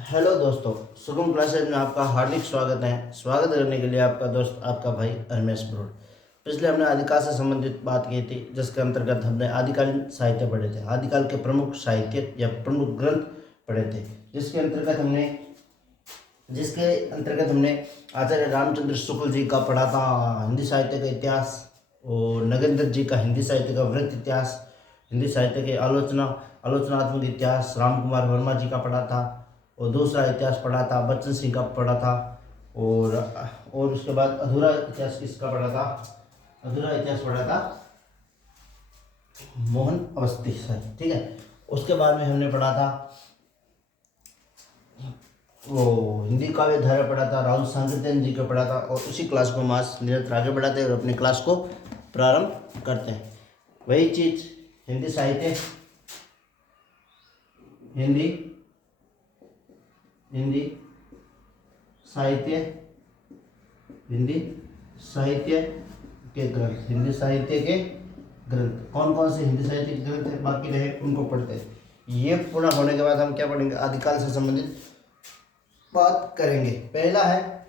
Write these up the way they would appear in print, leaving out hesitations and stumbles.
Hello दोस्तों, सुगम classes में आपका हार्दिक स्वागत है। स्वागत करने के लिए आपका दोस्त आपका भाई रमेश ब्रोड। पिछले हमने आदिकाल से संबंधित बात की थी, जिसके अंतर्गत हमने आदिकालीन साहित्य पढ़े थे, आदिकाल के प्रमुख साहित्य या प्रमुख ग्रंथ पढ़े थे, जिसके अंतर्गत हमने आचार्य रामचंद्र शुक्ल जी का पढ़ा था हिंदी साहित्य का इतिहास, और नगेंद्र जी का हिंदी साहित्य का वृत्त इतिहास, हिंदी साहित्य के आलोचनात्मक इतिहास राम कुमार वर्मा जी का पढ़ा था, और दूसरा इतिहास पढ़ा था बच्चन सिंह का पढ़ा था, और उसके बाद अधूरा इतिहास किसका पढ़ा था? अधूरा इतिहास पढ़ा था मोहन अवस्थी सर। ठीक है। उसके बाद में हमने पढ़ा था वो हिंदी काव्य धारा पढ़ा था, राहुल सांकृत्यन जी का पढ़ा था। और उसी क्लास को हम आज निरंतर आगे बढ़ाते हैं और अपनी क्लास को प्रारंभ करते हैं। वही चीज हिंदी साहित्य हिंदी साहित्य के ग्रंथ कौन कौन से हिंदी साहित्य के ग्रंथ है बाकी रहे उनको पढ़ते हैं। ये पूरा होने के बाद हम क्या पढ़ेंगे? आदिकाल से संबंधित बात करेंगे। पहला है,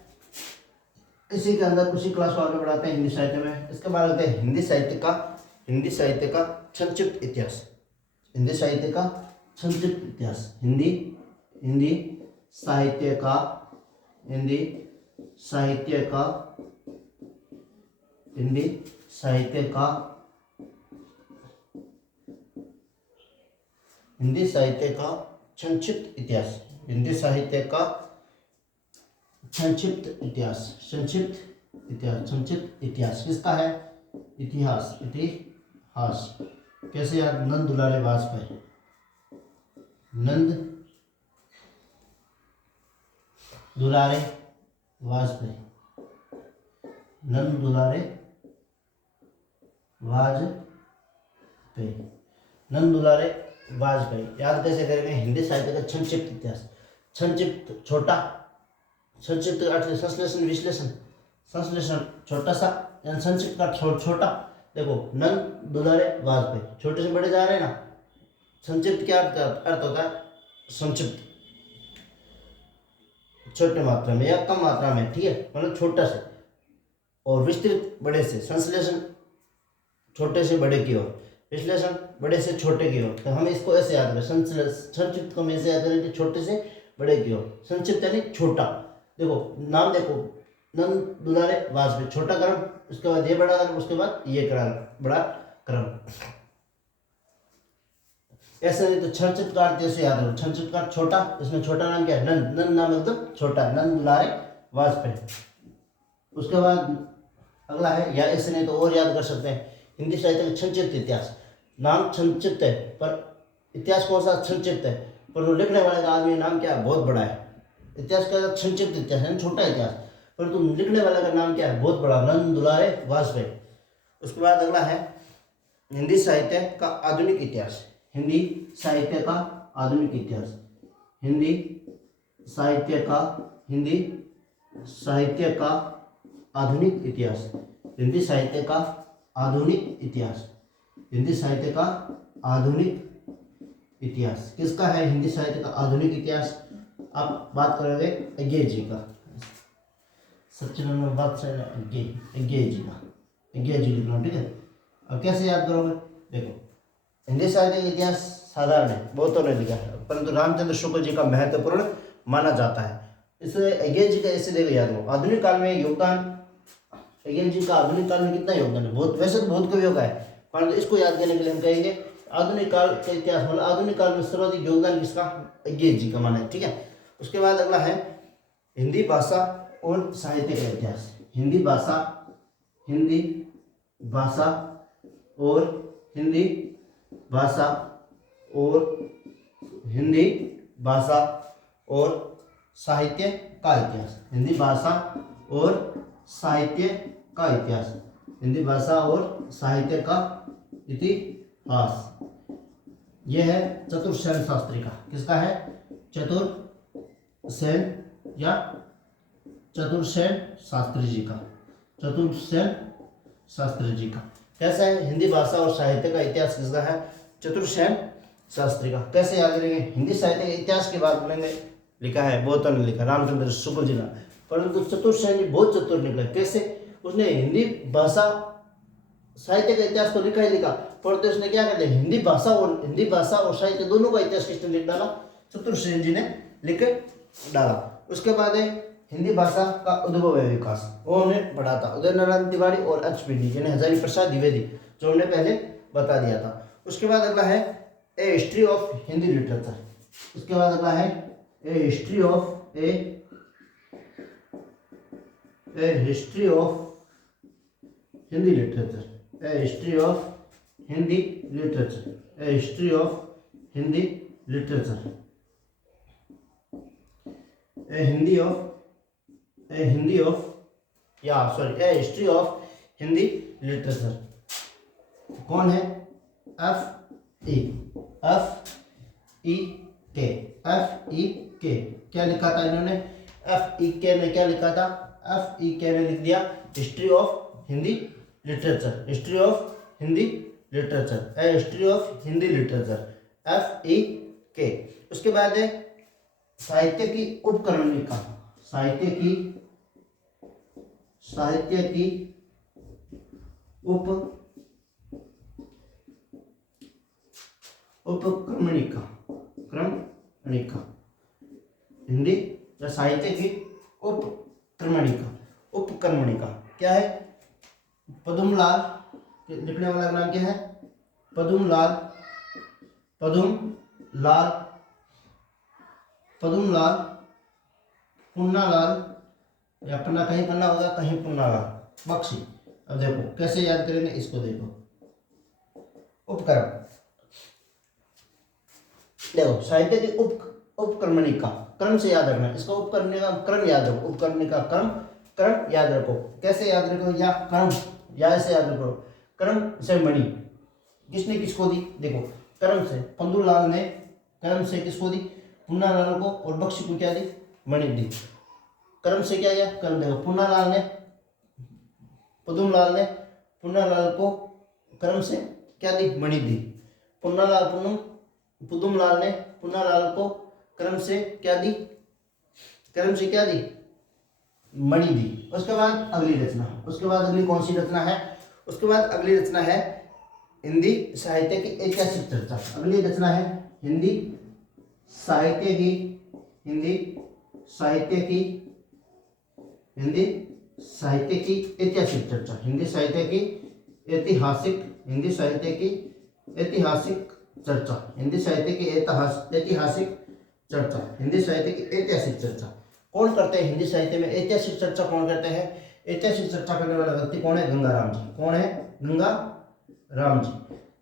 इसी के अंदर उसी क्लास को आगे बढ़ाते हैं हिंदी साहित्य में। इसके बाद आते हैं हिंदी साहित्य का संक्षिप्त इतिहास। हिंदी साहित्य का संक्षिप्त इतिहास। हिंदी साहित्य का हिंदी साहित्य का संक्षिप्त इतिहास। हिंदी साहित्य का संक्षिप्त इतिहास किसका है? इतिहास कैसे यार? नंद दुलारे वाजपेयी। नंद दुलारे वाजपेयी याद कैसे करेंगे? हिंदी साहित्य का संक्षिप्त इतिहास। संक्षिप्त छोटा, संक्षिप्त का अर्थ संश्लेषण विश्लेषण, छोटा सा, संक्षिप्त का छोटा। देखो, नंद दुलारे वाजपेयी, छोटे से बड़े जा रहे हैं ना। संक्षिप्त क्या अर्थ होता है? संक्षिप्त, छोटे मात्रा में या कम मात्रा में, ठीक है, मतलब छोटा से। और विस्तृत बड़े से, संश्लेषण छोटे से बड़े की ओर, विश्लेषण बड़े से छोटे की ओर। तो हम इसको ऐसे याद करें, संक्षिप्त को हम ऐसे याद करें कि छोटे से बड़े की ओर। संक्षिप्त यानी छोटा। देखो नाम, देखो नंद दुलारे वाजपेयी, छोटा क्रम, उसके बाद ये बड़ा क्रम, उसके बाद ये बड़ा क्रम। ऐसे नहीं तो संक्षिप्त का अर्थ ऐसे याद करो। संक्षिप्त का छोटा, इसमें छोटा नाम क्या है? नंद नाम एकदम छोटा है, नंद दुलारे वाजपेयी। उसके बाद अगला है, या ऐसे नहीं तो और याद कर सकते हैं, हिंदी साहित्य का संक्षिप्त इतिहास। नाम संक्षिप्त है पर इतिहास कौन सा? संक्षिप्त है, पर वो लिखने वाले का आदमी नाम क्या है? बहुत बड़ा है। इतिहास का संक्षिप्त इतिहास है, छोटा इतिहास, परंतु लिखने वाले का नाम क्या है? बहुत बड़ा, नंद दुलारे वाजपेयी। उसके बाद अगला है हिंदी साहित्य का आधुनिक इतिहास। हिंदी साहित्य का आधुनिक इतिहास। हिंदी साहित्य का आधुनिक इतिहास। हिंदी साहित्य का आधुनिक इतिहास। हिंदी साहित्य का आधुनिक इतिहास किसका है? हिंदी साहित्य का आधुनिक इतिहास आप बात करोगे अज्ञे जी का, सच्चिदानंद बात से अज्ञे जी लिखना, ठीक है। अब कैसे याद करोगे? देखो, हिंदी साहित्य का इतिहास साधारण है, बहुतों ने लिखा है, परंतु रामचंद्र शुक्ल जी का महत्वपूर्ण माना जाता है। इसलिए अज्ञे जी का ऐसे देखो याद लो। आधुनिक काल में योगदान, अज्ञे जी का आधुनिक काल में कितना योगदान है? बहुत, वैसे तो बहुत कवियों का है, परंतु इसको याद करने के लिए हम कहेंगे आधुनिक काल के इतिहास, मतलब आधुनिक काल में सर्वाधिक योगदान किसका? अज्ञे जी का माना है, ठीक है। उसके बाद अगला है हिंदी भाषा और साहित्य का इतिहास। हिंदी भाषा और साहित्य का इतिहास। हिंदी भाषा और साहित्य का इतिहास। हिंदी भाषा और साहित्य का इतिहास, यह है चतुर्सेन शास्त्री का। किसका है? चतुर्सेन शास्त्री जी का। कैसा है? हिंदी भाषा और साहित्य का इतिहास किसका है? चतुर्सेन शास्त्री का। कैसे याद करेंगे? हिंदी साहित्य के इतिहास की बात करेंगे लिखा है, बहुत ने लिखा, रामचंद्र शुक्ल जी ने। परंतु चतुर सेन जी बहुत चतुर निकले। कैसे? उसने हिंदी भाषा साहित्य का इतिहास तो लिखा ही लिखा, परंतु उसने क्या कर दिया, हिंदी भाषा और साहित्य दोनों का इतिहास किसने लिख डाला? चतुर सेन जी ने लिख डाला। उसके बाद है हिंदी भाषा का उद्भव एवं विकास, वो उन्हें पढ़ा था उदय नारायण तिवारी और एच.पी.डी यानी हजारी प्रसाद द्विवेदी, जो हमने पहले बता दिया था। उसके बाद अगला है a history of Hindi literature. उसके बाद अगला है a history of Hindi literature. A history of Hindi literature. A history of Hindi literature. A history of Hindi literature. कौन है? F.E. के। क्या लिखा था इन्होंने? F.E.K. ने क्या लिखा था? F.E.K. ने लिख दिया history of Hindi literature. History of Hindi literature. A history of Hindi literature, F.E.K. उसके बाद है साहित्य की उपक्रमणिका। साहित्य की उपक्रमणिका। हिंदी साहित्य की उपक्रमणिका क्या है? पदुमलाल, लिखने वाला नाम क्या है? पदुमलाल पुन्नालाल, या पन्ना कहीं पन्ना होगा कहीं पुन्नालाल बख्शी। अब देखो कैसे याद करेंगे इसको, देखो उपक्रम, देखो साहित्य की उपक्रमणिका, क्रम से याद रखना इसको, उपक्रमणिका क्रम याद रखो, उपक्रमणिका क्रम याद रखो। कैसे याद रखो? या क्रम, या ऐसे याद रखो, क्रम से मणि किसने किसको दी? देखो क्रम से पंदुलाल ने क्रम से किसको दी? पुन्नालाल को, और बख्शी को क्या दी? मणि दी। क्रम से क्या गया? क्रम देखो, पदुमलाल ने पुन्नालाल को क्रम से क्या दी? मणि दी। पुदुमलाल ने पुन्नालाल को क्रम से क्या दी? मणि दी। उसके बाद अगली रचना, उसके बाद अगली कौन सी रचना है? उसके बाद अगली रचना है हिंदी साहित्य की ऐतिहासिक चर्चा। अगली रचना है हिंदी साहित्य की ऐतिहासिक चर्चा। हिंदी साहित्य की ऐतिहासिक चर्चा। हिंदी साहित्य की ऐतिहासिक चर्चा कौन करते हैं? हिंदी साहित्य में ऐतिहासिक चर्चा कौन करते हैं? ऐतिहासिक चर्चा करने वाला व्यक्ति कौन है? गंगाराम जी। कौन है?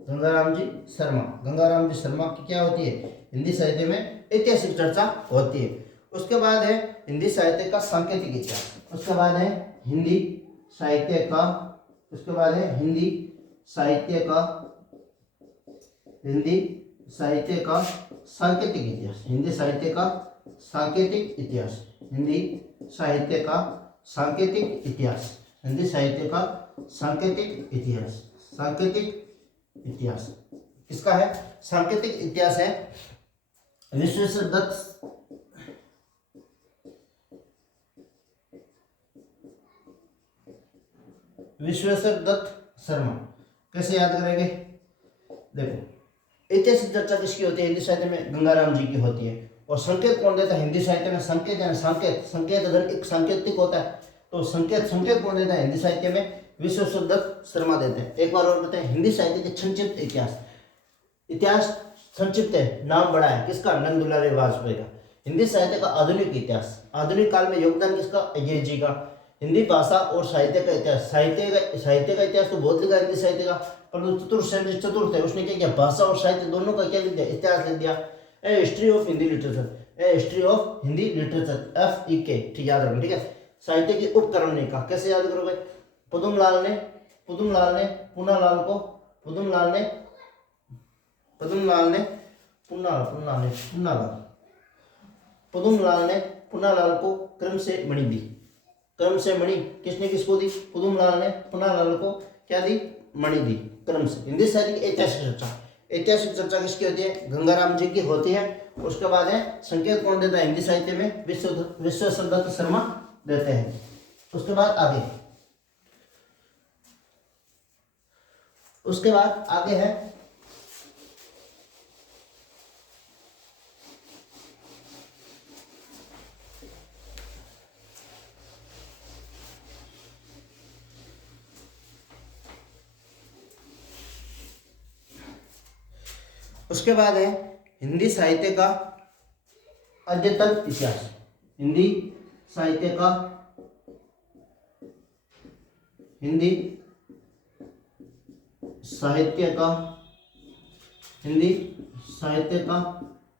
गंगाराम जी शर्मा। गंगाराम जी शर्मा की क्या होती है? हिंदी साहित्य में ऐतिहासिक चर्चा होती है। उसके बाद है हिंदी साहित्य का सांकेतिक इतिहास। उसके बाद है हिंदी साहित्य का सांकेतिक इतिहास। हिंदी साहित्य का सांकेतिक इतिहास। हिंदी साहित्य का सांकेतिक इतिहास किसका है? सांकेतिक इतिहास है विश्वेश्वर दत्त शर्मा। कैसे याद करेंगे? देखो ऐतिहासिक चर्चा किसकी होती है? हिंदी साहित्य में गंगाराम जी की होती है। और संकेत कौन देता है? हिंदी साहित्य में संकेत अगर एक सांकेतिक होता है तो संकेत कौन देता है? हिंदी साहित्य में विश्वेश्वर दत्त शर्मा देते हैं। एक बार और बताएं, हिंदी साहित्य के संक्षिप्त इतिहास संक्षिप्त है, नाम बड़ा है किसका? नंद दुलारी वाजपेयी का। हिंदी साहित्य का आधुनिक इतिहास, आधुनिक काल में योगदान किसका? अय्यर जी का। हिंदी भाषा और साहित्य का इतिहास, साहित्य का इतिहास तो बहुत लिखा हिंदी साहित्य का, परंतु चतुर्थ है, उसने क्या किया? भाषा और साहित्य दोनों का क्या लिख दिया? इतिहास लिख दिया। A history of Hindi literature, F.E.K. ठीक याद रखना, ठीक है। साहित्य की उपक्रमणिका कैसे याद करोगे? पुन्नालाल ने पुन्नालाल को क्रम से मणि दी। क्रम से मणि किसने किसको दी? पुन्नालाल ने पुन्नालाल को क्या दी? मणि दी क्रम से। हिंदी साहित्य की ऐतिहासिक चर्चा किसकी होती है? गंगाराम जी की होती है। उसके बाद है संकेत कौन देता है हिंदी साहित्य में, विश्वेश्वर दत्त शर्मा देते हैं। उसके बाद आगे है हिंदी साहित्य का अद्यतन इतिहास। हिंदी साहित्य का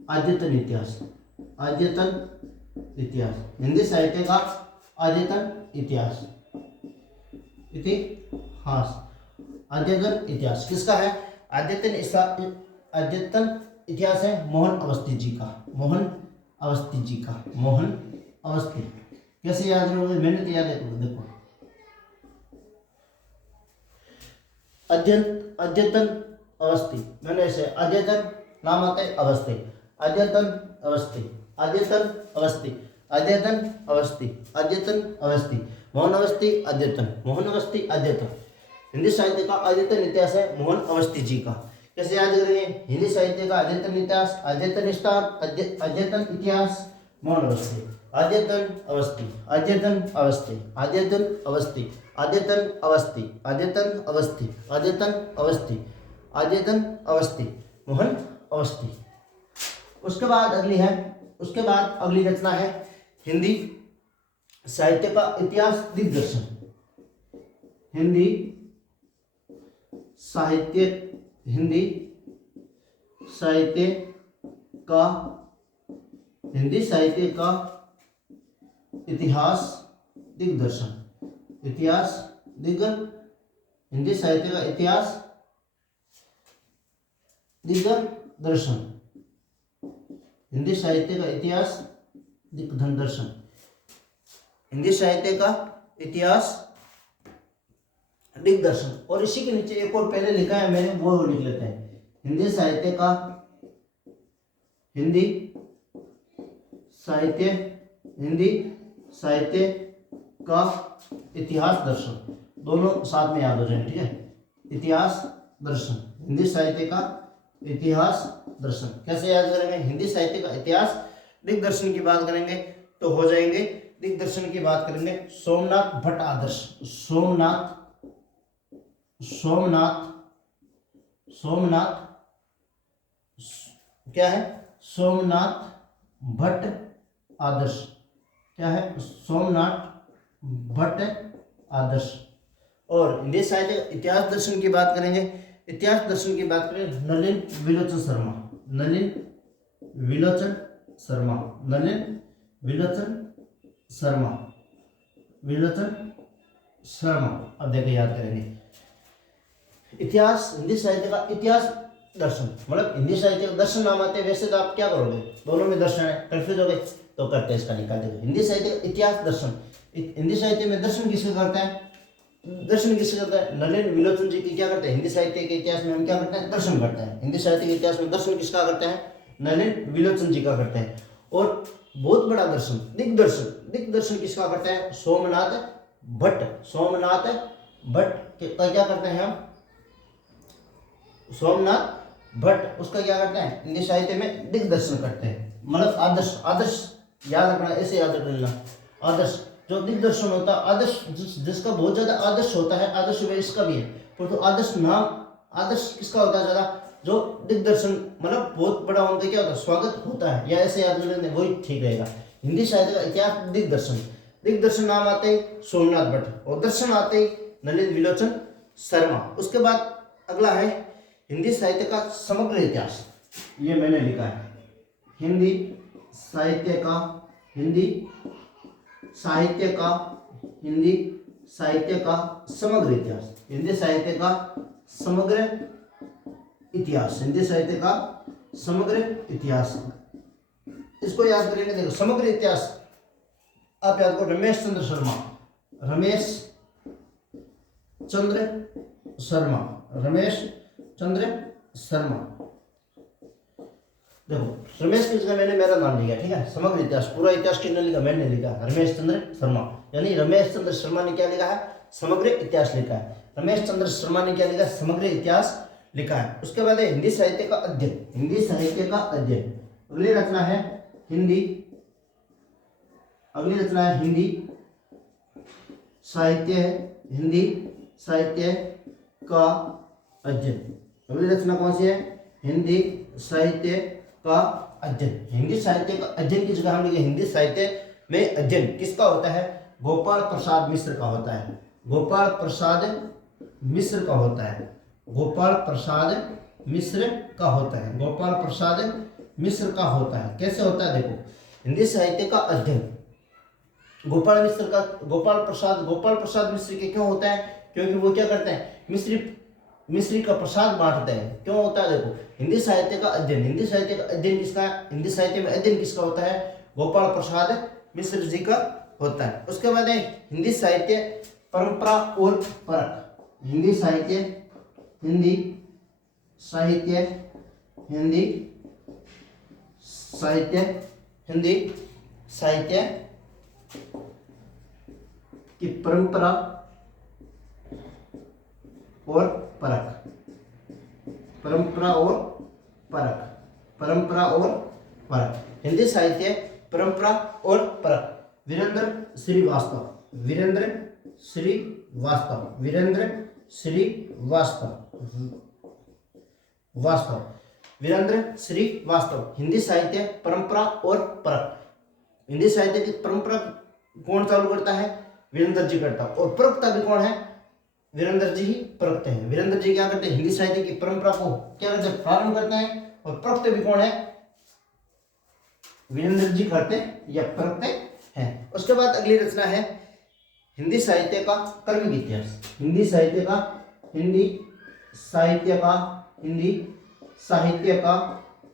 अद्यतन इतिहास। हिंदी साहित्य का अद्यतन इतिहास। अद्यतन इतिहास किसका है? अद्यतन इतिहास है मोहन अवस्थी जी का। मोहन अवस्थी कैसे याद रहोगे? मैंने तो याद है, देखो अद्यतन अवस्थी, मैंने ऐसे अद्यतन नाम आता है अवस्थी, अद्यतन अवस्थी, मोहन अवस्थी अद्यतन। हिंदी साहित्य का अद्यतन इतिहास है मोहन अवस्थी जी का। कैसे याद करेंगे? हिंदी साहित्य का अद्यतन इतिहास, अद्यतन इतिहास मोहन अवस्थी, अद्यतन अवस्थी मोहन अवस्थी। उसके बाद अगली रचना है हिंदी साहित्य का इतिहास दिग्दर्शन। हिंदी साहित्य का इतिहास दिग्दर्शन। हिंदी साहित्य का इतिहास दिग्दर्शन। हिंदी साहित्य का इतिहास दिग्दर्शन। और इसी के नीचे एक और पहले लिखा है मैंने, वो लिख लेते हैं। हिंदी साहित्य का इतिहास दर्शन, दोनों साथ में याद हो जाए, ठीक है? इतिहास दर्शन, हिंदी साहित्य का इतिहास दर्शन। कैसे याद करेंगे? हिंदी साहित्य का इतिहास दिग्दर्शन की बात करेंगे तो हो जाएंगे, दिग्दर्शन की बात करेंगे सोमनाथ भट्ट आदर्श। सोमनाथ क्या है? सोमनाथ भट्ट आदर्श। क्या है? सोमनाथ भट्ट आदर्श। और हिंदी साहित्य इतिहास दर्शन की बात करेंगे, नलिन विलोचन शर्मा। अब देखो याद करेंगे इतिहास, हिंदी साहित्य का इतिहास दर्शन, मतलब हिंदी साहित्य का दर्शन नाम आते हैं। वैसे तो आप क्या करोगे, दोनों में दर्शन है, कंफ्यूज हो गए तो करते हैं इसका निकाल देंगे। हिंदी साहित्य का इतिहास दर्शन, हिंदी साहित्य में दर्शन किसका करता है? नलिन विलोचन जी की क्या करते हैं? हिंदी साहित्य के इतिहास में हम क्या करते हैं? दर्शन करते हैं। हिंदी साहित्य के इतिहास में दर्शन किसका करते हैं? नलिन विलोचन जी का करते हैं। और बहुत बड़ा दर्शन दिग्दर्शन किसका करते हैं? सोमनाथ भट्ट का क्या करते हैं हम? सोमनाथ भट्ट उसका क्या करते हैं? हिंदी साहित्य में दिग्दर्शन करते हैं। मतलब आदर्श याद रखना, ऐसे याद रखना। आदर्श जो दिग्दर्शन होता है, आदर्श जिसका बहुत ज्यादा आदर्श होता है, आदर्श वे इसका भी है, पर तो आदर्श किसका होता है ज्यादा? जो दिग्दर्शन मतलब बहुत बड़ा उनका क्या होता है? स्वागत होता है, या ऐसे याद रखना, वही ठीक रहेगा। हिंदी साहित्य का इतिहास दिग्दर्शन नाम आते हैं सोमनाथ भट्ट, और दर्शन आते हैं नलिन विलोचन शर्मा। उसके बाद अगला है हिंदी साहित्य का समग्र इतिहास। ये मैंने लिखा है, हिंदी साहित्य का समग्र इतिहास। हिंदी साहित्य का समग्र इतिहास। इसको याद करेंगे, देखो समग्र इतिहास आप याद करो, रमेश चंद्र शर्मा। देखो रमेश की जगह मैंने मेरा नाम लिखा, ठीक है। समग्र इतिहास, पूरा इतिहास किसने लिखा? मैंने लिखा, रमेश चंद्र शर्मा। यानी रमेश चंद्र शर्मा ने क्या लिखा है? समग्र इतिहास लिखा है। रमेश चंद्र शर्मा ने क्या लिखा? समग्र इतिहास लिखा है। उसके बाद है हिंदी साहित्य का अध्ययन, हिंदी साहित्य का अध्ययन। अगली रचना है हिंदी, अगली रचना है हिंदी साहित्य है, हिंदी साहित्य का अध्ययन। अगली रचना कौन सी है? हिंदी साहित्य का अध्ययन। हिंदी साहित्य का अध्ययन की जगह हम लिखे हिंदी साहित्य में अध्ययन किसका होता है? गोपाल प्रसाद मिश्र का होता है। गोपाल प्रसाद मिश्र का होता है। गोपाल प्रसाद मिश्र का होता है। गोपाल प्रसाद मिश्र का होता है। कैसे होता है? देखो, हिंदी साहित्य का अध्ययन गोपाल प्रसाद मिश्र के क्यों होता है? क्योंकि वो क्या करते हैं? मिश्री का प्रसाद बांटते हैं। क्यों होता है? देखो, हिंदी साहित्य का अध्ययन, हिंदी साहित्य का अध्ययन किसका है? हिंदी साहित्य में अध्ययन किसका होता है? गोपाल प्रसाद मिश्र जी का होता है। उसके बाद है हिंदी साहित्य परंपरा और परख। हिंदी साहित्य हिंदी साहित्य हिंदी साहित्य हिंदी साहित्य की परंपरा और परख। परंपरा और परख, परंपरा और परख। हिंदी साहित्य परंपरा और परख। वीरेंद्र श्रीवास्तव, वीरेंद्र श्रीवास्तव, वीरेंद्र श्रीवास्तव, वास्तव, वीरेंद्र श्रीवास्तव। हिंदी साहित्य परंपरा और परख। हिंदी साहित्य की परंपरा कौन चालू करता है? वीरेंद्र जी करता है। और परखता भी कौन है? वीरेंद्र जी ही परखते हैं। वीरेंद्र जी क्या करते हैं? हिंदी साहित्य की परंपरा को क्या करते हैं? प्रारंभ करते हैं। और परखते भी कौन है? वीरेंद्र जी करते या परखते हैं। उसके बाद अगली रचना है हिंदी साहित्य का क्रमिक इतिहास। हिंदी साहित्य का हिंदी साहित्य का हिंदी साहित्य का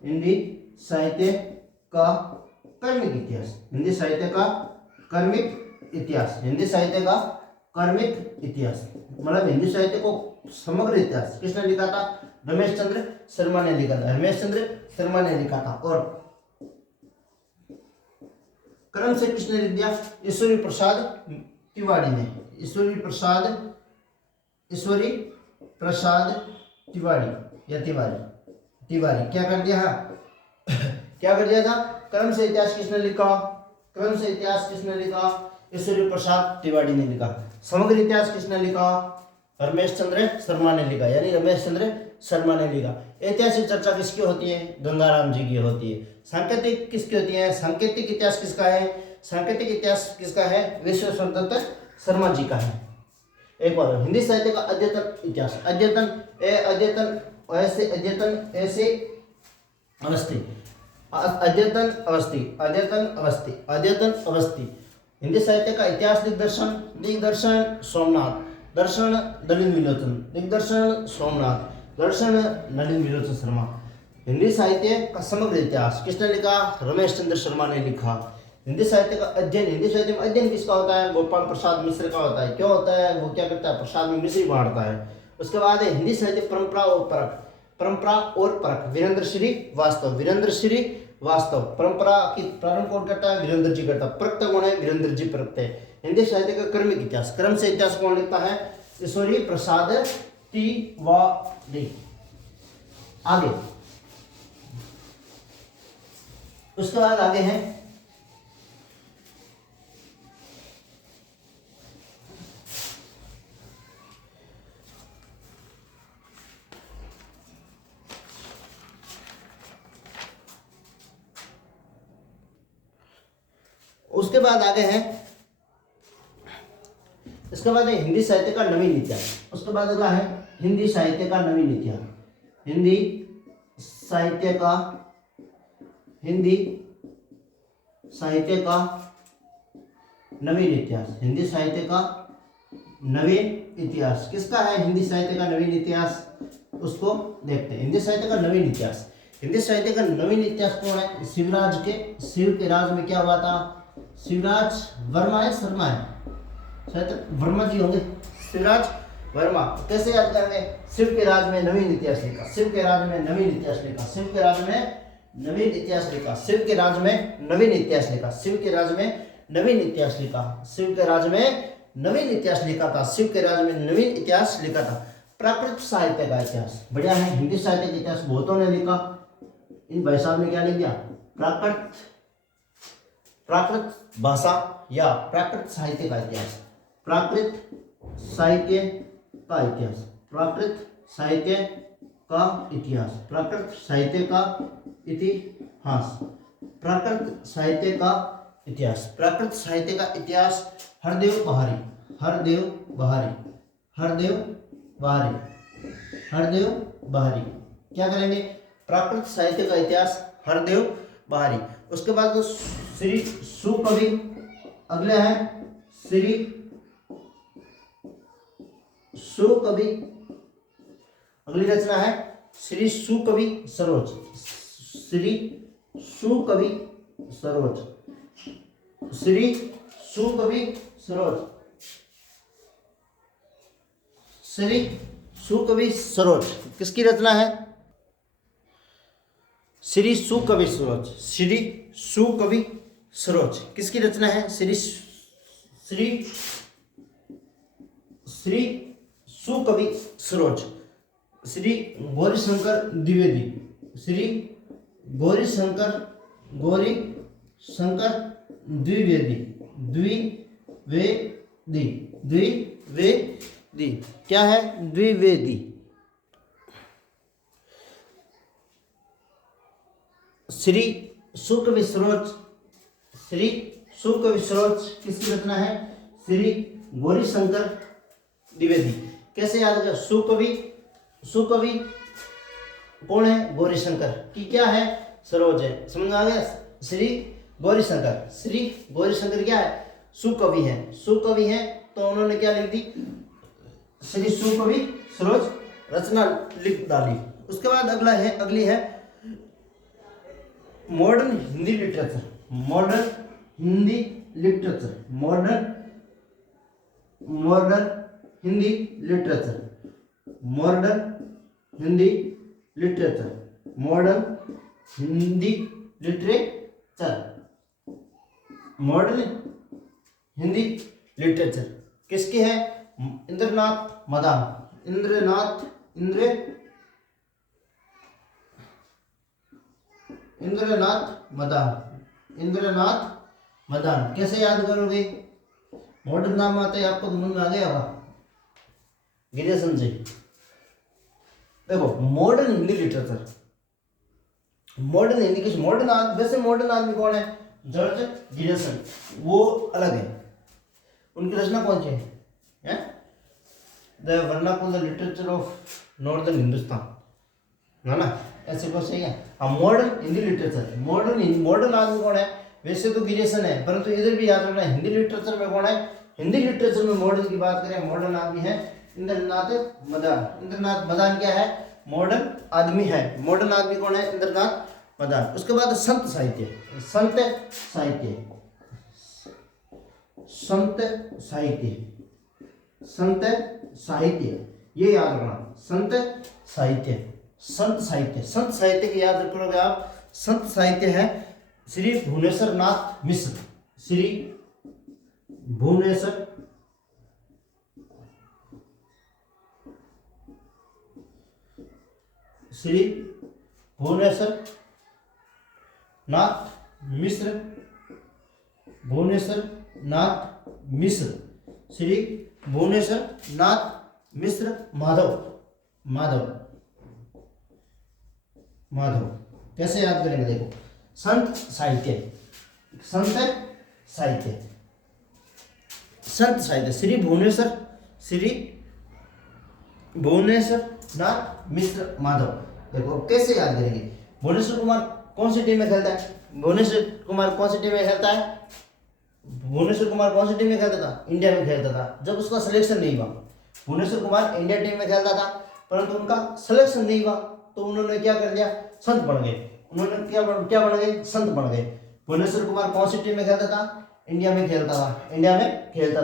हिंदी साहित्य का क्रमिक इतिहास। हिंदी साहित्य का क्रमिक इतिहास। हिंदी साहित्य का क्रमिक इतिहास मतलब हिंदी साहित्य को समग्र इतिहास किसने लिखा था? रमेश चंद्र शर्मा ने लिखा था। रमेश चंद्र शर्मा ने लिखा था। और क्रम से किसने लिख दिया? ईश्वरी प्रसाद तिवारी ने। ईश्वरी प्रसाद तिवारी या तिवारी क्या कर दिया? क्या कर दिया था? क्रम से इतिहास किसने लिखा? क्रम से इतिहास किसने लिखा? ईश्वरी प्रसाद तिवारी ने लिखा। समग्र इतिहास किसने लिखा? रमेश चंद्र शर्मा ने लिखा, यानी रमेश चंद्र शर्मा ने लिखा। ऐतिहासिक चर्चा किसकी होती है? गंगाराम जी की होती है। सांकेतिक किसकी होती है? सांकेतिक इतिहास किसका है? सांकेतिक इतिहास किसका है? विश्वेश्वर दत्त शर्मा जी का है। एक बार हिंदी साहित्य का अद्यतन इतिहास। अद्यतन ऐसे अवस्थी, अद्यतन अवस्थी। हिंदी साहित्य का इतिहास दिग्दर्शन सोमनाथ, दर्शन नलिन विलोचन, दिग्दर्शन सोमनाथ, दर्शन नलिन विलोचन शर्मा। हिंदी साहित्य का समग्र इतिहास किसने लिखा? रमेश चंद्र शर्मा ने लिखा। हिंदी साहित्य का अध्ययन, हिंदी साहित्य में अध्ययन किसका होता है? गोपाल प्रसाद मिश्र का होता है। क्यों होता है? वो क्या करता है? प्रसाद में मिश्री बांटता है। उसके बाद है हिंदी साहित्य परंपरा और परख। परंपरा और परख वीरेंद्र श्रीवास्तव। परंपरा की प्रारंभ कौन करता है? वीरेंद्र जी करता है। परखता कौन है? वीरेंद्र जी परखते हैं। हिंदी साहित्य का क्रमिक इतिहास, क्रम से इतिहास कौन लिखता है? ईश्वरी प्रसाद तिवारी। आगे उसके बाद आगे है उसके बाद आगे है इसके बाद है हिंदी साहित्य का नवीन इतिहास। उसके बाद अगला है हिंदी साहित्य का नवीन इतिहास। हिंदी साहित्य का नवीन इतिहास। हिंदी साहित्य का नवीन इतिहास किसका है? हिंदी साहित्य का नवीन इतिहास, उसको देखते हैं। हिंदी साहित्य का नवीन इतिहास, हिंदी साहित्य का नवीन इतिहास कौन है? शिव के राज में क्या हुआ था? शिवराज वर्मा है, शर्मा है, शायद वर्मा जी होंगे। शिवराज वर्मा। कैसे याद करेंगे? शिव के राज में नवीन इतिहास लिखा। शिव के राज में नवीन इतिहास लिखा। शिव के राज में नवीन इतिहास लिखा। शिव के राज्य में नवीन इतिहास लिखा। शिव के राज्य में नवीन इतिहास लिखा। शिव के राज्य में नवीन इतिहास लिखा था। शिव के राज्य में नवीन इतिहास लिखा था। प्राकृत साहित्य का इतिहास बढ़िया है। हिंदी साहित्य का इतिहास बहुतों ने लिखा। इन भाई साहब ने क्या लिख दिया? प्राकृत भाषा या प्राकृत साहित्य का इतिहास। प्राकृत साहित्य का इतिहास। प्राकृत साहित्य का इतिहास। प्राकृत साहित्य का इतिहास। प्राकृत साहित्य का इतिहास। प्राकृत साहित्य का इतिहास हरदेव बहारी। हरदेव बहारी। हरदेव बहारी। हरदेव बहारी क्या करेंगे? प्राकृत साहित्य का इतिहास हरदेव बहारी। उसके बाद श्री सुकवि, अगले हैं श्री सुकवि। अगली रचना है श्री सुकवि सरोज। श्री सुकवि सरोज। श्री सुकवि सरोज। श्री सुकवि सरोज किसकी रचना है? श्री सुकवि सरोज। श्री सुकवि सरोज किसकी रचना है? श्री सुकवि सरोज। श्री गौरीशंकर द्विवेदी। श्री गौरीशंकर द्विवेदी। द्विवेदी क्या है? द्विवेदी। श्री सुकवि सरोज। श्री सुकवि सरोज किसकी रचना है? श्री गौरीशंकर द्विवेदी। कैसे याद करें? सुकवि कौन है? गौरीशंकर की क्या है? सरोज है। समझ में आ गया? श्री गौरीशंकर। श्री गौरीशंकर क्या है? सुकवि है। सुकवि है तो उन्होंने क्या लिख दी? श्री सुकवि सरोज रचना लिख डाली। उसके बाद अगली है modern Hindi literature. Modern Hindi literature. Modern Hindi literature. Modern Hindi literature. Modern Hindi literature. Modern Hindi literature किसकी है? इंद्रनाथ मदान। इंद्रनाथ मदान। कैसे याद करोगे? मॉडर्न नाम आते ही आपको समझ में आ गया होगा। गिरिसन जी देखो, modern Hindi literature. Modern Hindi किस मॉडर्न आदमी? वैसे मॉडर्न आदमी कौन है? जॉर्ज गिरिसन, वो अलग है। उनकी रचना कौन सी है? The vernacular literature of northern Hindustan, है ना? ऐसे कुछ सही है। हाँ, मॉडर्न हिंदी लिटरेचर। मॉडर्न आदमी कौन है? वैसे तो गिरिसन है, परंतु इधर भी याद रखना है हिंदी लिटरेचर में कौन है? हिंदी लिटरेचर में मॉडर्न की बात करें, मॉडर्न आदमी है इंद्रनाथ मदान। इंद्रनाथ मदान क्या है? मॉडर्न आदमी है। मॉडर्न आदमी कौन है? इंद्रनाथ मदान। उसके बाद संत साहित्य। संत साहित्य। संत साहित्य। संत साहित्य ये याद रखना। संत साहित्य। संत साहित्य। संत साहित्य की याद रखोगे आप। संत साहित्य है श्री भुवनेश्वर नाथ मिश्र। श्री भुवनेश्वर नाथ मिश्र। भुवनेश्वर नाथ मिश्र। श्री भुवनेश्वर नाथ मिश्र माधव। कैसे याद करेंगे? देखो, संत साहित्य। संत साहित्य श्री भुवनेश्वर नाथ मिश्र माधव। देखो कैसे याद करेंगे? भुवनेश्वर कुमार कौन सी टीम में खेलता है? भुवनेश्वर कुमार कौन सी टीम में खेलता था? इंडिया में खेलता था। जब उसका सिलेक्शन नहीं हुआ, भुवनेश्वर कुमार इंडिया टीम में खेलता था, परंतु उनका सिलेक्शन नहीं हुआ, तो उन्होंने क्या कर दिया? संत बन गए। उन्होंने क्या बन गए? संत बन गए। भुवनेश्वर कुमार कौन सी टीम में खेलता था? इंडिया में खेलता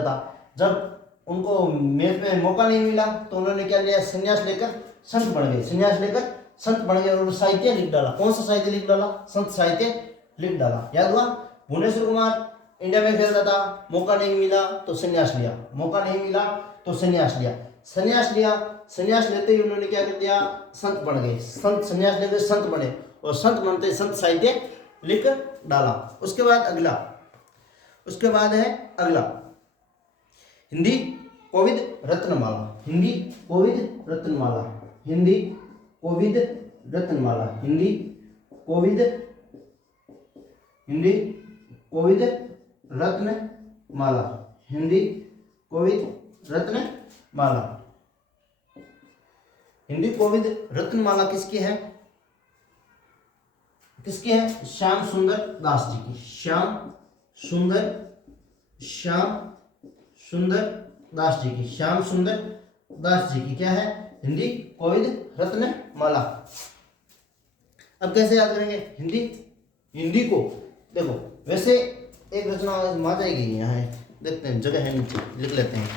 था। जब उनको मैच में मौका नहीं मिला तो उन्होंने क्या लिया? संन्यास लेकर संत बन गए। संन्यास लेकर संत बन गया और साहित्य लिख डाला। कौन सा साहित्य लिख डाला? संत साहित्य लिख डाला। याद हुआ? भुवनेश्वर कुमार इंडिया में खेलता था, मौका नहीं मिला तो संन्यास लिया, मौका नहीं मिला तो संन्यास लिया, संन्यास लिया, संन्यास लेते ही उन्होंने क्या कर दिया? संत बन गए, संत संन्यास लेते संत बने और संत बनते संत साहित्य लिख डाला। उसके बाद अगला, उसके बाद है अगला हिंदी कोविद रत्नमाला, हिंदी कोविद रत्नमाला, हिंदी कोविद रत्नमाला, हिंदी कोविद, हिंदी कोविद रत्नमाला, हिंदी कोविद रत्नमाला। हिंदी कोविद रत्नमाला किसकी है? किसकी है? श्याम सुंदर दास जी की, श्याम सुंदर दास जी की, श्याम सुंदर दास जी की क्या है? हिंदी कोविद रत्नमाला। अब कैसे याद करेंगे हिंदी? हिंदी को देखो, वैसे एक रचना आ जाएगी यहाँ है, देखते हैं जगह है नीचे, लिख लेते हैं।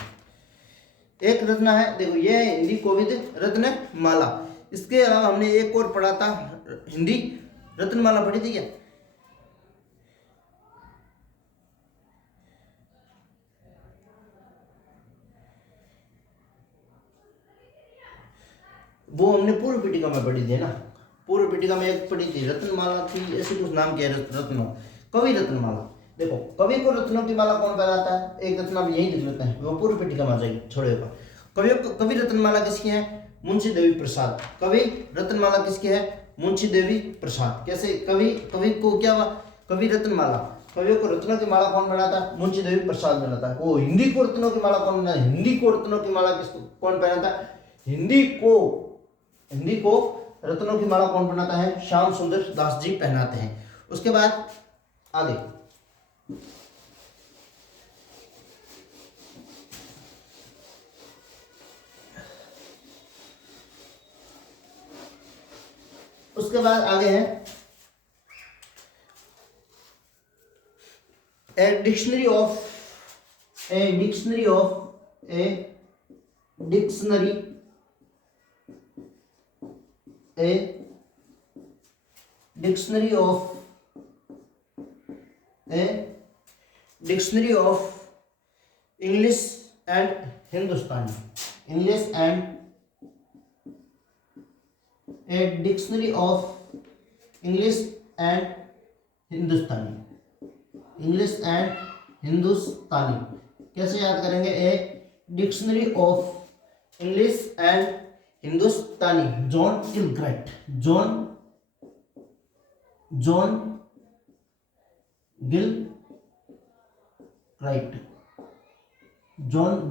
एक रचना है, देखो ये है हिंदी कोविद रत्नमाला। इसके अलावा हमने एक और पढ़ा था, हिंदी रत्नमाला पढ़ी थी क्या? वो हमने पूर्व पीठिका में पढ़ी थी ना, पूर्व पीठिका में एक पढ़ी थी रत्नमाला थी, ऐसे कुछ नाम क्या है, रत्न कवि रत्नमाला। देखो कवि को रत्नों की माला कौन पहनाता है? एक रत्न हम यही लिख लेते हैं, वो पूर्व पीठिका में आ जाएगी, छोड़ेगा। कवि रत्नमाला किसकी है? मुंशी देवी प्रसाद। कवि रत्नमाला किसकी है? मुंशी देवी प्रसाद। कैसे कवि को क्या हुआ? कवि रत्नमाला, कवियों को रत्नों की माला कौन बनाता है? मुंशी देवी प्रसाद बनाता है। वो हिंदी को रत्नों की माला कौन बनाता है? हिंदी को रत्नों की माला किसको कौन पहनाता है? हिंदी को रत्नों की माला कौन बनाता है? श्याम सुंदर दास जी पहनाते हैं। उसके बाद आगे है a dictionary of English and Hindustani, English and a dictionary of English and Hindustani, English and Hindustani। कैसे याद करेंगे? A dictionary of English and Hindustani, John Gilchrist, John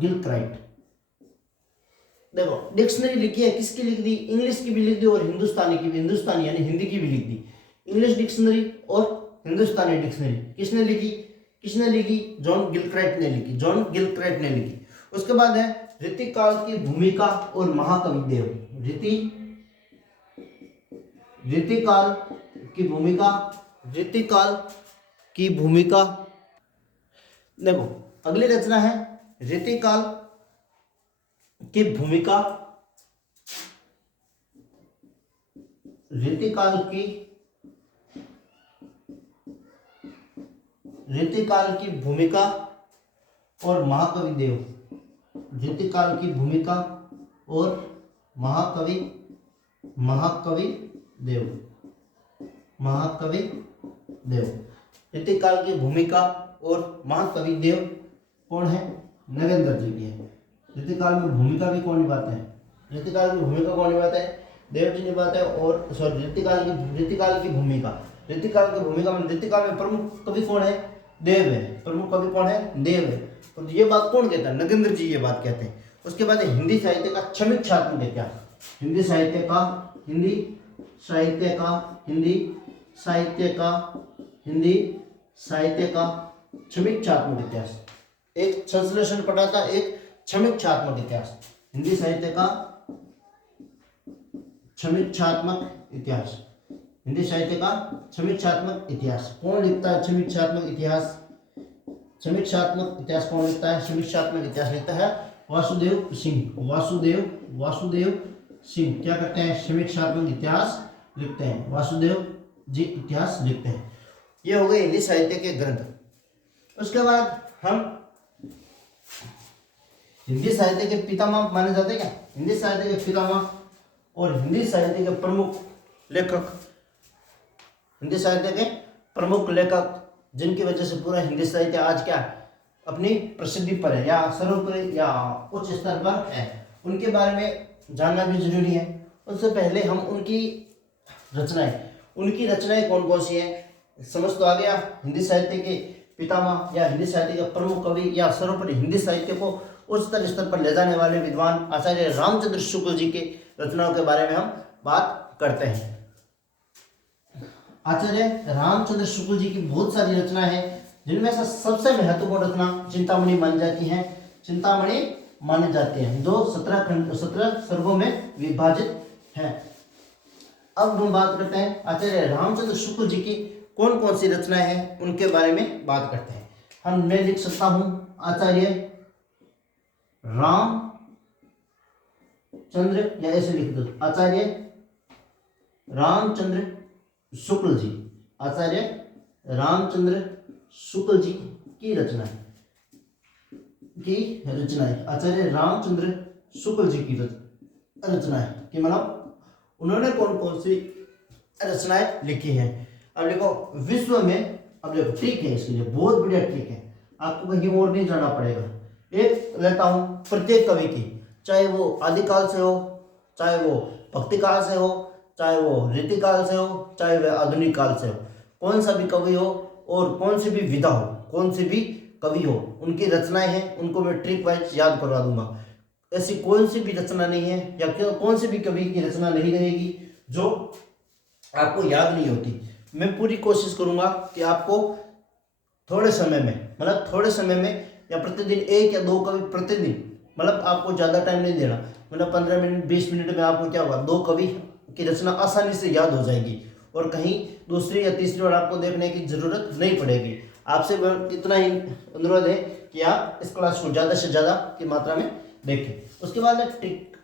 Gilchrist. देखो डिक्शनरी लिखी है, किसकी लिख दी? इंग्लिश की भी लिख दी और हिंदुस्तानी की भी, हिंदुस्तानी यानी हिंदी की भी लिख दी। इंग्लिश डिक्शनरी और हिंदुस्तानी डिक्शनरी किसने लिखी? जॉन गिलक्राइट ने लिखी। उसके बाद है ऋतिकाल की भूमिका और महाकवि देव, ऋतिकाल की भूमिका। देखो अगली रचना है ऋतिकाल की भूमिका, ऋतिकाल की भूमिका और महाकवि देव, ऋतिकाल की भूमिका और महाकवि देव। ऋतिकाल की भूमिका और महाकवि देव कौन है? नगेंद्र जी की है। ऋतिकाल में भूमिका भी कौन निभाते हैं? देव जी निभाते हैं। और सॉरी ऋतिकाल की भूमिका में ऋतिकाल में प्रमुख कवि कौन है? देव है। प्रमुख कवि कौन है? देव है। तो ये बात कौन कहता है? नगेंद्र जी ये बात कहते हैं। उसके बाद हिंदी साहित्य का समीक्षात्मक इतिहास, हिंदी साहित्य का समीक्षात्मक इतिहास। एक संश्लेषण पढ़ा था, एक समीक्षात्मक इतिहास। हिंदी साहित्य का समीक्षात्मक इतिहास कौन लिखता है? समीक्षात्मक इतिहास कौन लिखता है? समीक्षात्मक इतिहास लिखता है वासुदेव सिंह क्या करते हैं, समीक्षात्मक इतिहास लिखते हैं। वासुदेव जी इतिहास लिखते हैं। ये हो गए हिंदी साहित्य के ग्रंथ। उसके बाद हम हिंदी साहित्य के पितामह माने जाते हैं क्या, हिंदी साहित्य के पितामह और हिंदी साहित्य के प्रमुख लेखक, हिंदी साहित्य के प्रमुख लेखक जिनकी वजह से पूरा हिंदी साहित्य आज क्या अपनी प्रसिद्धि पर है या सर्वोपरि या उच्च स्तर पर है, उनके बारे में जानना भी जरूरी है। उससे पहले हम उनकी रचनाएं कौन कौन सी हैं समझ तो आ गया। हिंदी साहित्य के पितामह या हिंदी साहित्य के प्रमुख कवि या सर्वोपरि हिंदी साहित्य को उच्चतर स्तर पर ले जाने वाले विद्वान आचार्य रामचंद्र शुक्ल जी के रचनाओं के बारे में हम बात करते हैं। आचार्य रामचंद्र शुक्ल जी की बहुत सारी रचनाएं हैं, जिनमें से सबसे महत्वपूर्ण रचना चिंतामणि मानी जाती है। चिंतामणि मानी जाती है जो 17 सर्गों में विभाजित है। अब हम बात करते हैं आचार्य रामचंद्र शुक्ल जी की कौन कौन सी रचनाएं हैं, उनके बारे में बात करते हैं। मैं लिख सकता हूं आचार्य रामचंद्र, या ऐसे लिख दो आचार्य रामचंद्र शुक्ल जी, आचार्य रामचंद्र शुक्ल जी की रचनाएं, आचार्य रामचंद्र शुक्ल जी की रचनाएं कि मतलब उन्होंने कौन कौन सी रचनाएं लिखी हैं। अब देखो विश्व में, अब देखो ट्रिक है इसके लिए, बहुत बढ़िया ट्रिक है, आपको कहीं और नहीं जाना पड़ेगा। एक लेता हूं प्रत्येक कवि की, चाहे वो आदिकाल से हो, चाहे वो भक्ति काल से हो, चाहे वो रीतिकाल से हो, चाहे वह आधुनिक काल से हो, कौन सा भी कवि हो और कौन सी भी विधा हो, कौन सी भी कवि हो, उनकी रचनाएं हैं, उनको मैं ट्रिक वाइज याद करवा दूंगा। ऐसी कौन सी भी रचना नहीं है या कौन सी भी कवि की रचना नहीं रहेगी जो आपको याद नहीं होती। मैं पूरी कोशिश करूंगा कि आपको थोड़े समय में या प्रतिदिन 1 या 2 कवि प्रतिदिन, मतलब आपको ज़्यादा टाइम नहीं देना, मतलब 15 मिनट 20 मिनट में आपको क्या होगा 2 कवि की रचना आसानी से याद हो जाएगी और कहीं दूसरी या तीसरी बार आपको देखने की जरूरत नहीं पड़ेगी। आपसे इतना ही अनुरोध है कि आप इस क्लास को ज़्यादा से ज़्यादा की मात्रा में देखें। उसके बाद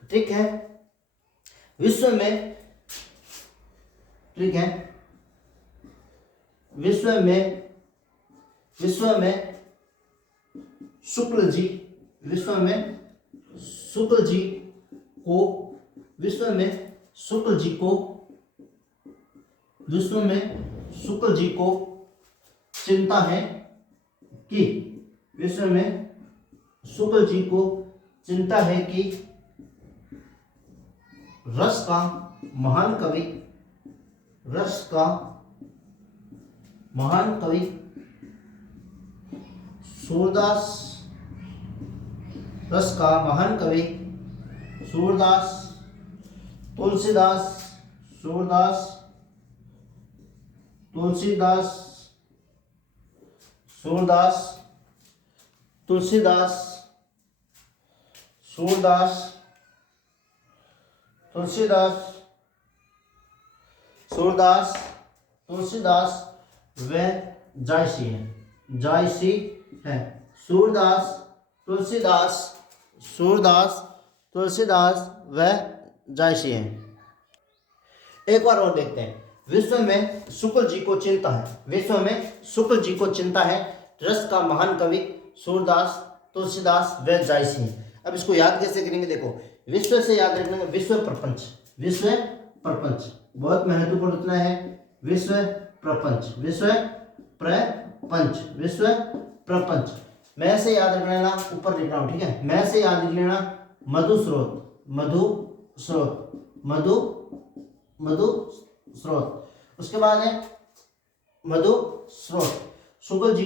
ट्रिक है विश्व में शुक्ल जी को चिंता है कि रस का महान कवि सूरदास तुलसीदास व जायसी है। सूरदास तुलसीदास व जायसी है। एक बार और देखते हैं। विश्व में शुक्ल जी को चिंता है रस का महान कवि सूरदास तुलसीदास व जायसी है। अब इसको याद कैसे करेंगे, देखो विश्व से याद रखना, विश्व प्रपंच बहुत महत्वपूर्ण रचना है। विश्व प्रपंच मैं से याद रख लेना, ऊपर लिख रहा हूं, ठीक है, मैं से याद लिख लेना। मधु स्रोत, उसके बाद है मधु स्रोत। शुक्ल जी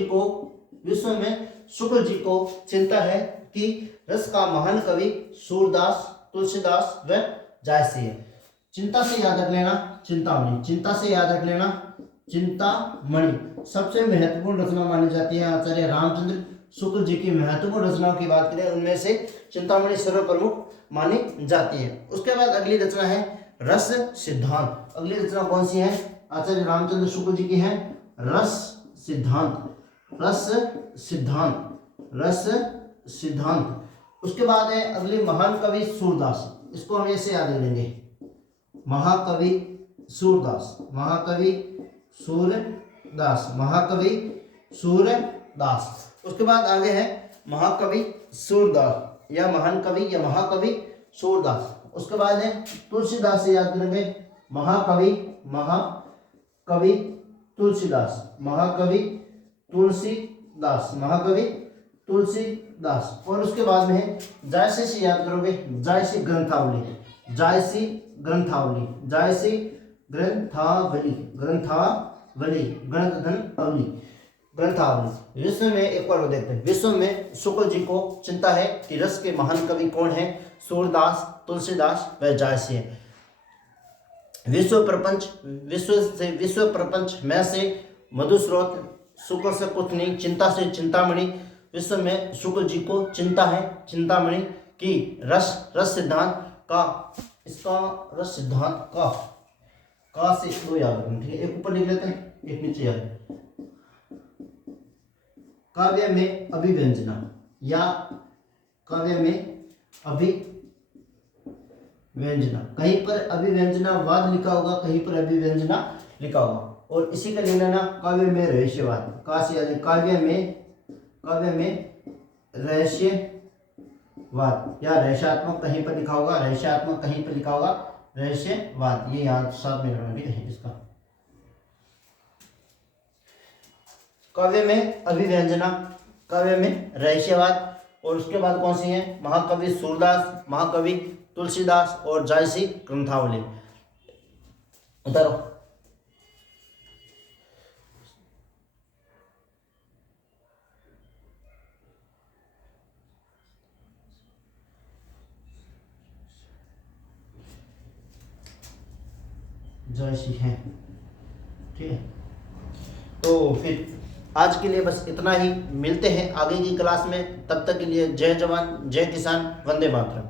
को चिंता है कि रस का महान कवि सूरदास तुलसीदास व जायसी है। चिंता से याद रख लेना चिंतामणि सबसे महत्वपूर्ण रचना मानी जाती है। आचार्य रामचंद्र शुक्ल जी की महत्वपूर्ण रचनाओं की बात करें, उनमें से चिंतामणि सर्वप्रमुख मानी जाती है। उसके बाद अगली रचना है रस सिद्धांत। अगली रचना कौन सी है, आचार्य रामचंद्र शुक्ल जी की है रस सिद्धांत। उसके बाद है अगली महान कवि सूरदास। इसको हम ऐसे याद करेंगे, महाकवि सूरदास, महाकवि सूरदास, महाकवि सूरदास। उसके बाद आगे है महाकवि सूरदास या महान कवि या महाकवि सूरदास। उसके बाद है तुलसीदास से याद करेंगे, महाकवि, महाकवि तुलसीदास, महाकवि तुलसीदास, महाकवि तुलसीदास। और उसके बाद में है जायसी से याद करोगे, जायसी ग्रंथावली, जायसी ग्रंथावली, जायसी ग्रंथावली, ग्रंथावली, ग्रंथावली, ग्रंथावली। विश्व में एक बार देखते हैं, विश्व में शुक्ल जी को चिंता है कि रस के महान कवि कौन है, सूरदास, तुलसीदास व जायसी है। विश्व प्रपंच में से मधुस्रोत, शुक्ल से कुछ नहीं, चिंता से चिंतामणि। विश्व में शुक्ल जी को चिंता है, चिंतामणि की रस सिद्धांत का, इसका रस सिद्धांत का से दो याद रखना, ठीक है। एक ऊपर लिख लेते हैं, एक नीचे याद। काव्य में अभिव्यंजना या काव्य में अभिव्यंजना, कहीं पर अभिव्यंजनावाद लिखा होगा, कहीं पर अभिव्यंजना लिखा होगा। और इसी का ले लेना काव्य में रहस्यवाद, काव्य में रहस्यवाद या रहस्यात्मक, कहीं पर लिखा होगा रहस्यात्मक, कहीं पर लिखा होगा रहस्यवाद। ये याद साथ में रखना, ठीक है। इसका काव्य में अभिव्यंजना, काव्य में रहस्यवाद। और उसके बाद कौन सी है, महाकवि सूरदास, महाकवि तुलसीदास और जायसी ग्रंथावली। उतारो। जायसी है, ठीक है। तो फिर आज के लिए बस इतना ही, मिलते हैं आगे की क्लास में। तब तक के लिए जय जवान जय किसान, वंदे मातरम।